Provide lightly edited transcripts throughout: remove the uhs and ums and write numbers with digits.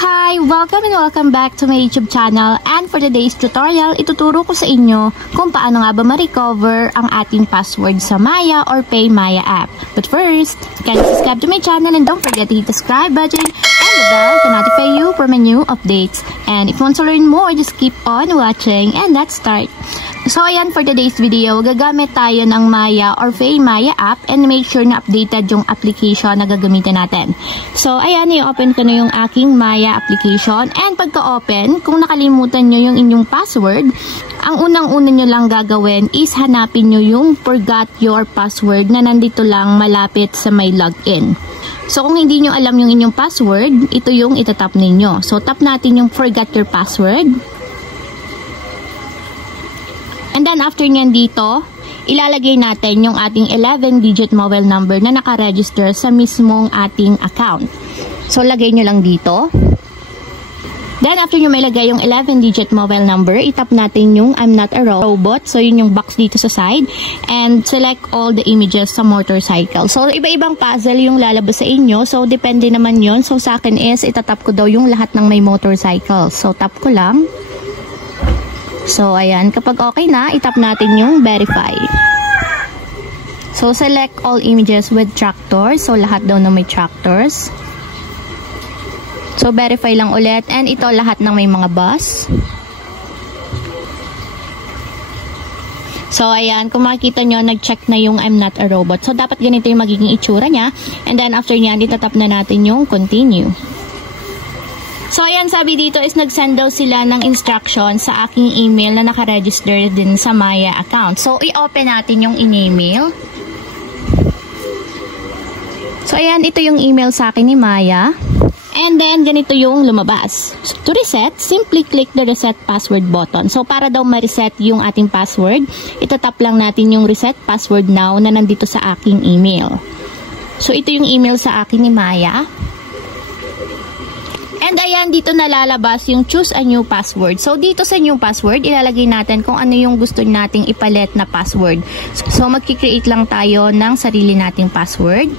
Hi! Welcome and welcome back to my YouTube channel, and for today's tutorial, ituturo ko sa inyo kung paano nga ba ma-recover ang ating password sa Maya or PayMaya app. But first, kindly subscribe to my channel and don't forget to hit the subscribe button and the bell to notify you for my new updates. And if you want to learn more, just keep on watching and let's start. So ayan, for today's video, gagamit tayo ng Maya or PayMaya app and make sure na updated yung application na gagamitin natin. So ayan, i-open ko na yung aking Maya application, and pagka-open, kung nakalimutan nyo yung inyong password, ang unang-una nyo lang gagawin is hanapin nyo yung forgot your password na nandito lang malapit sa may login. So kung hindi nyo alam yung inyong password, ito yung itatap ninyo. So tap natin yung forgot your password. And then after nyan dito, ilalagay natin yung ating 11-digit mobile number na nakaregister sa mismong ating account. So lagay nyo lang dito. Then after nyo may lagay yung 11-digit mobile number, itap natin yung I'm not a robot. So yun yung box dito sa side. And select all the images sa motorcycle. So iba-ibang puzzle yung lalabas sa inyo. So depende naman yun. So sa akin is itatap ko daw yung lahat ng may motorcycle. So tap ko lang. So, ayan. Kapag okay na, itap natin yung verify. So, select all images with tractors. So, lahat daw na may tractors. So, verify lang ulit. And ito, lahat ng may mga bus. So, ayan. Kung makikita nyo, nag-check na yung I'm not a robot. So, dapat ganito yung magiging itsura niya. And then, after nyan, itatap na natin yung continue. So, ayan, sabi dito is nag-send daw sila ng instruction sa aking email na nakaregister din sa Maya account. So, i-open natin yung in-email. So, ayan, ito yung email sa akin ni Maya. And then, ganito yung lumabas. So, to reset, simply click the reset password button. So, para daw ma-reset yung ating password, itatap lang natin yung reset password now na nandito sa aking email. So, ito yung email sa akin ni Maya. And ayan, dito nalalabas yung choose a new password. So, dito sa new password, ilalagay natin kung ano yung gusto nating ipalit na password. So, magkikreate lang tayo ng sarili nating password.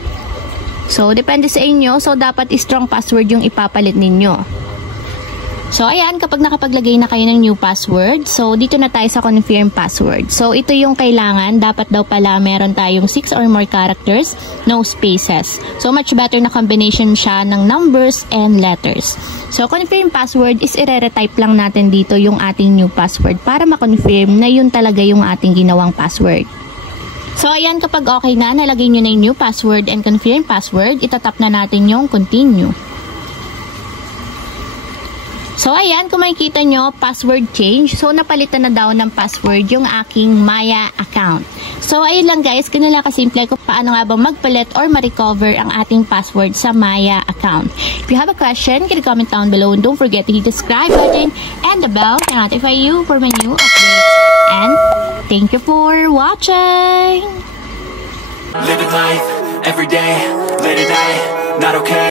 So, depende sa inyo. So, dapat strong password yung ipapalit ninyo. So, ayan, kapag nakapaglagay na kayo ng new password, so, dito na tayo sa confirm password. So, ito yung kailangan. Dapat daw pala meron tayong 6 or more characters, no spaces. So, much better na combination siya ng numbers and letters. So, confirm password is i-retype lang natin dito yung ating new password para ma-confirm na yun talaga yung ating ginawang password. So, ayan, kapag okay na, nalagay nyo na yung new password and confirm password, itatap na natin yung continue. So, ayan, kung makikita nyo, password change. So, napalitan na daw ng password yung aking Maya account. So, ayun lang guys, ganun kasimple kung paano nga ba magpalit or ma-recover ang ating password sa Maya account. If you have a question, can you comment down below and don't forget to hit the subscribe button and the bell to notify you for my new updates. And thank you for watching! Living life, every day, late at night, not okay.